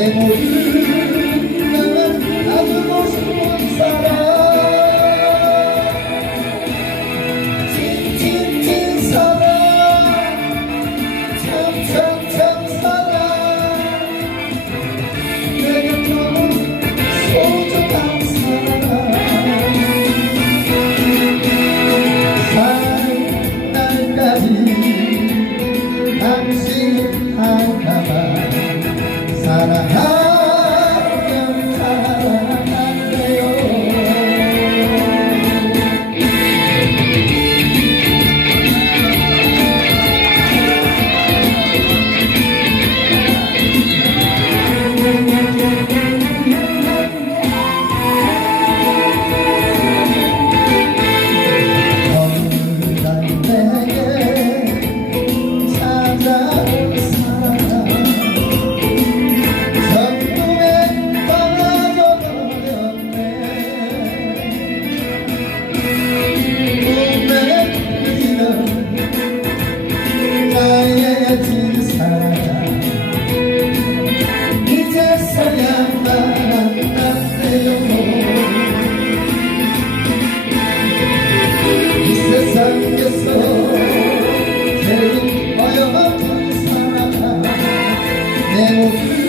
Hallelujah. 사랑하면 사랑안 돼요 Amen.